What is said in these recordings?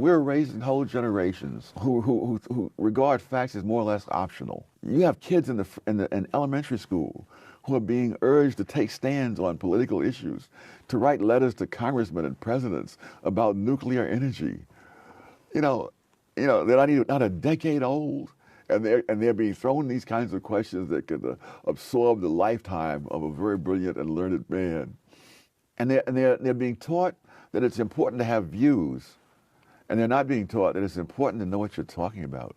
We're raising whole generations who regard facts as more or less optional. You have kids in elementary school who are being urged to take stands on political issues, to write letters to congressmen and presidents about nuclear energy. They're not a decade old, and they're being thrown these kinds of questions that could absorb the lifetime of a very brilliant and learned man. And they're being taught that it's important to have views, and they're not being taught that it's important to know what you're talking about.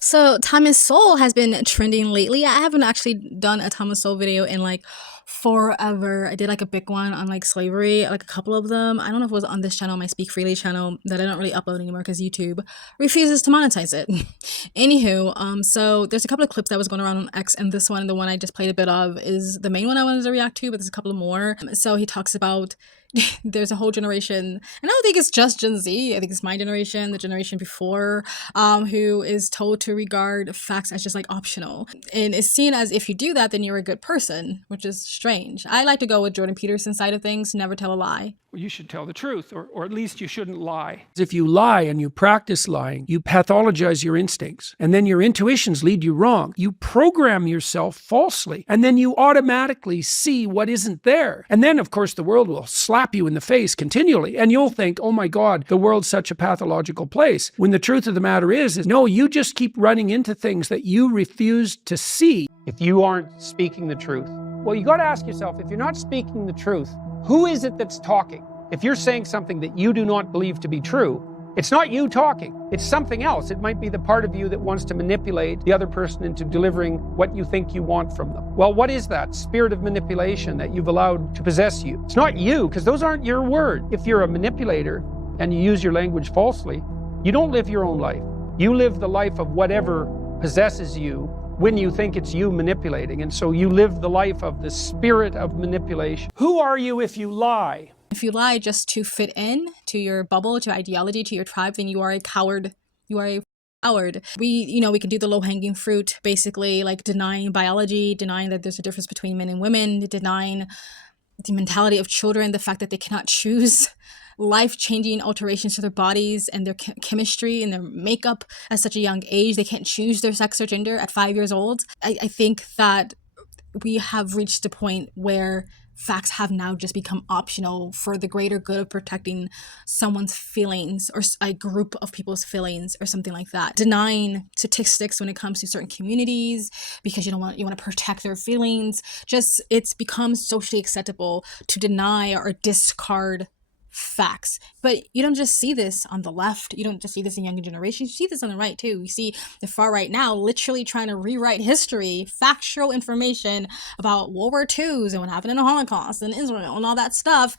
So Thomas Sowell has been trending lately. I haven't actually done a Thomas Sowell video in like forever. I did like a big one on like slavery, like a couple of them. I don't know if it was on this channel, my Speak Freely channel, that I don't really upload anymore because YouTube refuses to monetize it. Anywho, so there's a couple of clips that was going around on X, and this one, the one I just played a bit of, is the main one I wanted to react to, but there's a couple of more. So he talks about there's a whole generation, and I don't think it's just Gen Z, I think it's my generation, the generation before, who is told to regard facts as just like optional, and it's seen as if you do that then you're a good person, which is strange. I like to go with Jordan Peterson's side of things, never tell a lie. You should tell the truth, or at least you shouldn't lie. If you lie and you practice lying, you pathologize your instincts, and then your intuitions lead you wrong. You program yourself falsely, and then you automatically see what isn't there. And then, of course, the world will slap you in the face continually, and you'll think, oh my God, the world's such a pathological place. When the truth of the matter is no, you just keep running into things that you refuse to see. If you aren't speaking the truth, well, you got to ask yourself, if you're not speaking the truth, who is it that's talking? If you're saying something that you do not believe to be true, it's not you talking, it's something else. It might be the part of you that wants to manipulate the other person into delivering what you think you want from them. Well, what is that spirit of manipulation that you've allowed to possess you? It's not you, because those aren't your words. If you're a manipulator and you use your language falsely, you don't live your own life. You live the life of whatever possesses you when you think it's you manipulating. And so you live the life of the spirit of manipulation. Who are you if you lie? If you lie just to fit in to your bubble, to ideology, to your tribe, then you are a coward. You are a coward. We can do the low-hanging fruit, basically, like denying biology, denying that there's a difference between men and women, denying the mentality of children, the fact that they cannot choose life-changing alterations to their bodies and their chemistry and their makeup at such a young age. They can't choose their sex or gender at 5 years old. I think that we have reached a point where facts have now just become optional for the greater good of protecting someone's feelings or a group of people's feelings or something like that. Denying statistics when it comes to certain communities because you want to protect their feelings. Just, it's become socially acceptable to deny or discard facts. But you don't just see this on the left, you don't just see this in younger generations, you see this on the right too. You see the far right now literally trying to rewrite history, factual information about World War IIs and what happened in the Holocaust and Israel and all that stuff,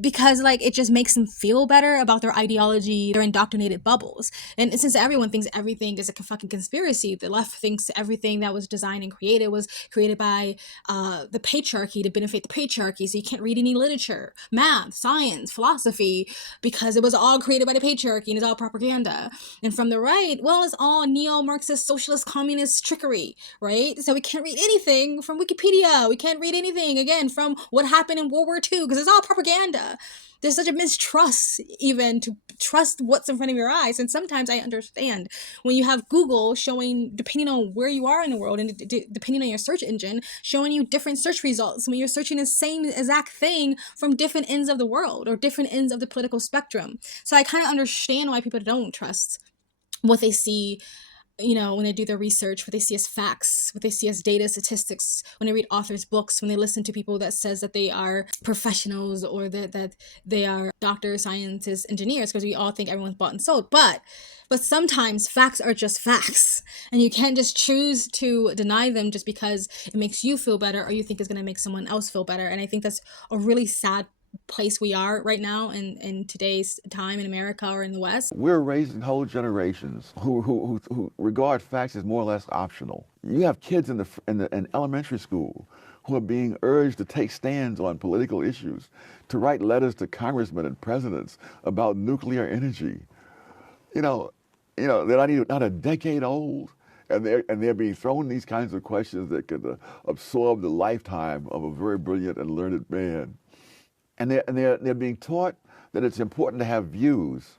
because like it just makes them feel better about their ideology, their indoctrinated bubbles. And since everyone thinks everything is a fucking conspiracy, the left thinks everything that was designed and created was created by the patriarchy to benefit the patriarchy, so you can't read any literature, math, science, philosophy, because it was all created by the patriarchy and it's all propaganda. And from the right, well, it's all neo-Marxist, socialist, communist trickery, right? So we can't read anything from Wikipedia, we can't read anything, again, from what happened in World War II, because it's all propaganda. There's such a mistrust even to trust what's in front of your eyes. And sometimes I understand when you have Google showing, depending on where you are in the world and depending on your search engine, showing you different search results when you're searching the same exact thing from different ends of the world or different ends of the political spectrum. So I kind of understand why people don't trust what they see, when they do their research, what they see as facts, what they see as data, statistics, when they read authors' books, when they listen to people that says that they are professionals or that they are doctors, scientists, engineers, because we all think everyone's bought and sold. But sometimes facts are just facts, and you can't just choose to deny them just because it makes you feel better or you think it's going to make someone else feel better. And I think that's a really sad place we are right now in today's time in America or in the West. We're raising whole generations who regard facts as more or less optional. You have kids in elementary school who are being urged to take stands on political issues, to write letters to congressmen and presidents about nuclear energy. They're not a decade old, and they're being thrown these kinds of questions that could absorb the lifetime of a very brilliant and learned man. And they're being taught that it's important to have views,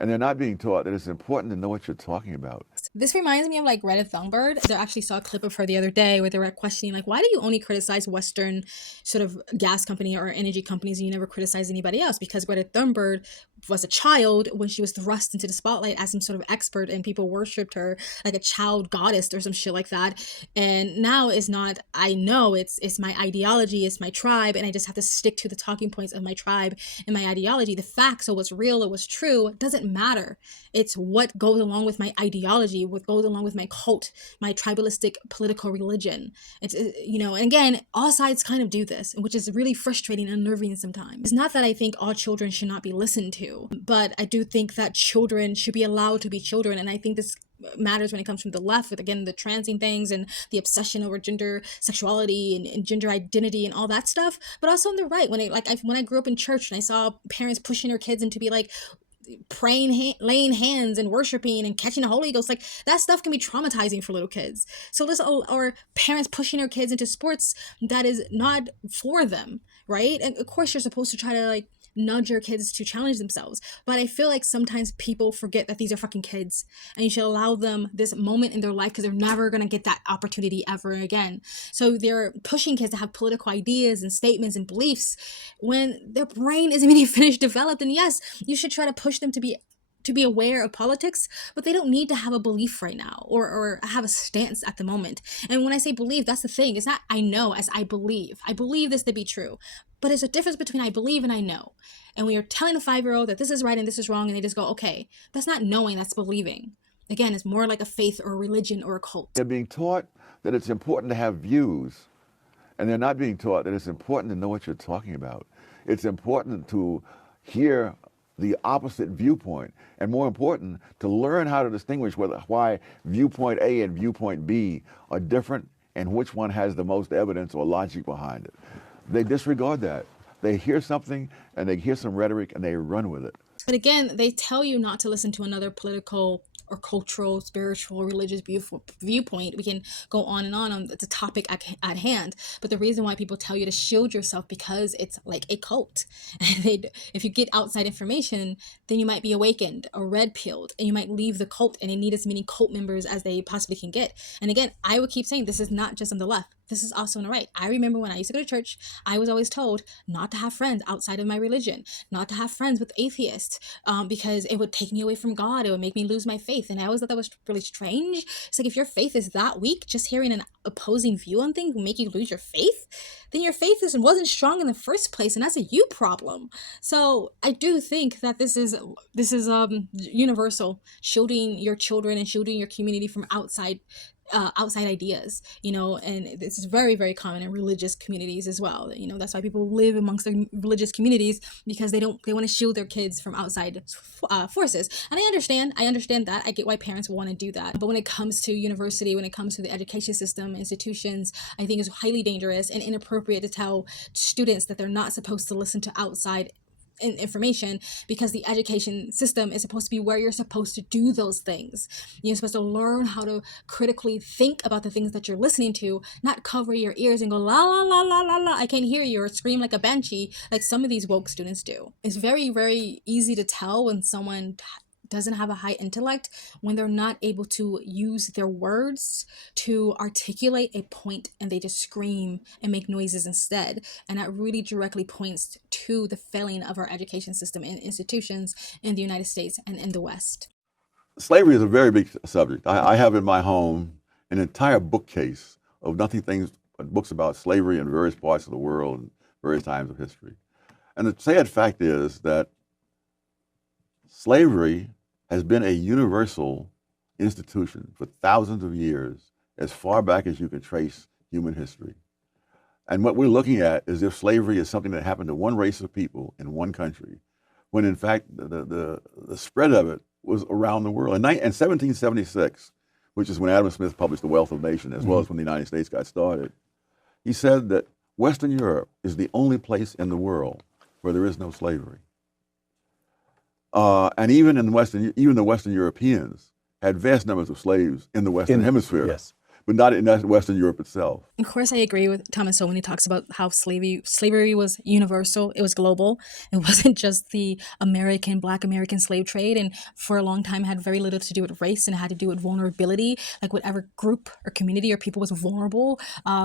and they're not being taught that it's important to know what you're talking about. This reminds me of like Greta Thunberg. I actually saw a clip of her the other day where they were questioning like, why do you only criticize Western sort of gas company or energy companies and you never criticize anybody else? Because Greta Thunberg was a child when she was thrust into the spotlight as some sort of expert and people worshipped her like a child goddess or some shit like that. And now it's not, I know it's my ideology, it's my tribe, and I just have to stick to the talking points of my tribe and my ideology. The facts or what's real or what's true doesn't matter. It's what goes along with my ideology, what goes along with my cult, my tribalistic political religion. It's, and again, all sides kind of do this, which is really frustrating and unnerving sometimes. It's not that I think all children should not be listened to, but I do think that children should be allowed to be children. And I think this matters when it comes from the left with, again, the transing things and the obsession over gender sexuality and gender identity and all that stuff. But also on the right, when I grew up in church and I saw parents pushing their kids into be like, praying, laying hands and worshiping and catching the Holy Ghost, like that stuff can be traumatizing for little kids. So there's or parents pushing their kids into sports that is not for them, right? And of course you're supposed to try to like nudge your kids to challenge themselves, but I feel like sometimes people forget that these are fucking kids and you should allow them this moment in their life because they're never going to get that opportunity ever again. So they're pushing kids to have political ideas and statements and beliefs when their brain isn't even finished developed. And yes, you should try to push them to be aware of politics, but they don't need to have a belief right now or have a stance at the moment. And when I say believe, that's the thing. It's not I know as I believe. I believe this to be true. But there's a difference between I believe and I know. And when you're telling a 5-year-old that this is right and this is wrong, and they just go, okay, that's not knowing, that's believing. Again, it's more like a faith or a religion or a cult. They're being taught that it's important to have views, and they're not being taught that it's important to know what you're talking about. It's important to hear the opposite viewpoint, and more important, to learn how to distinguish why viewpoint A and viewpoint B are different and which one has the most evidence or logic behind it. They disregard that. They hear something and they hear some rhetoric and they run with it. But again, they tell you not to listen to another political or cultural, spiritual, religious viewpoint. We can go on the topic at hand. But the reason why people tell you to shield yourself because it's like a cult. If you get outside information, then you might be awakened or red-pilled, and you might leave the cult and they need as many cult members as they possibly can get. And again, I would keep saying this is not just on the left. This is also on the right. I remember when I used to go to church, I was always told not to have friends outside of my religion, not to have friends with atheists, because it would take me away from God. It would make me lose my faith. And I always thought that was really strange. It's like if your faith is that weak, just hearing an opposing view on things will make you lose your faith, then your faith wasn't strong in the first place, and that's a you problem. So I do think that this is universal, shielding your children and shielding your community from outside ideas, and this is very, very common in religious communities as well. That's why people live amongst their religious communities, because they want to shield their kids from outside forces. And I understand that. I get why parents want to do that. But when it comes to university, when it comes to the education system, institutions, I think it's highly dangerous and inappropriate to tell students that they're not supposed to listen to outside information, because the education system is supposed to be where you're supposed to do those things. You're supposed to learn how to critically think about the things that you're listening to, not cover your ears and go la la la la la la, I can't hear you, or scream like a banshee like some of these woke students do. It's very, very easy to tell when someone doesn't have a high intellect when they're not able to use their words to articulate a point, and they just scream and make noises instead. And that really directly points to the failing of our education system and institutions in the United States and in the West. Slavery is a very big subject. I have in my home an entire bookcase of nothing things but books about slavery in various parts of the world and various times of history. And the sad fact is that slavery has been a universal institution for thousands of years, as far back as you can trace human history. And what we're looking at is if slavery is something that happened to one race of people in one country, when in fact the spread of it was around the world. In 1776, which is when Adam Smith published The Wealth of Nations, as well as when the United States got started, he said that Western Europe is the only place in the world where there is no slavery. And even the Western Europeans had vast numbers of slaves in the Western Hemisphere. Yes. but not in Western Europe itself. Of course, I agree with Thomas Sowell when he talks about how slavery was universal. It was global. It wasn't just the Black American slave trade, and for a long time had very little to do with race and had to do with vulnerability. Like whatever group or community or people was vulnerable,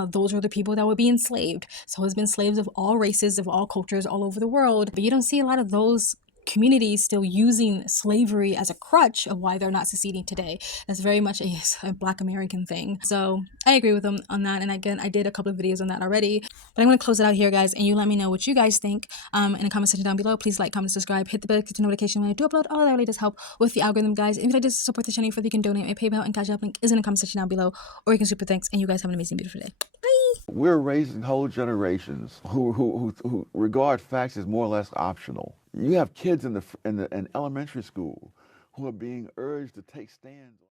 those are the people that would be enslaved. So it's been slaves of all races, of all cultures, all over the world. But you don't see a lot of those communities still using slavery as a crutch of why they're not seceding today. That's very much a Black American thing. So I agree with them on that. And again, I did a couple of videos on that already. But I'm going to close it out here, guys. And you let me know what you guys think in the comment section down below. Please like, comment, subscribe, hit the bell notification when I do upload. All that really does help with the algorithm, guys. And if you'd like to support the channel further, you can donate. My PayPal and Cash App link is in the comment section down below. Or you can super thanks. And you guys have an amazing, beautiful day. Bye! We're raising whole generations who regard facts as more or less optional. You have kids in elementary school who are being urged to take stands.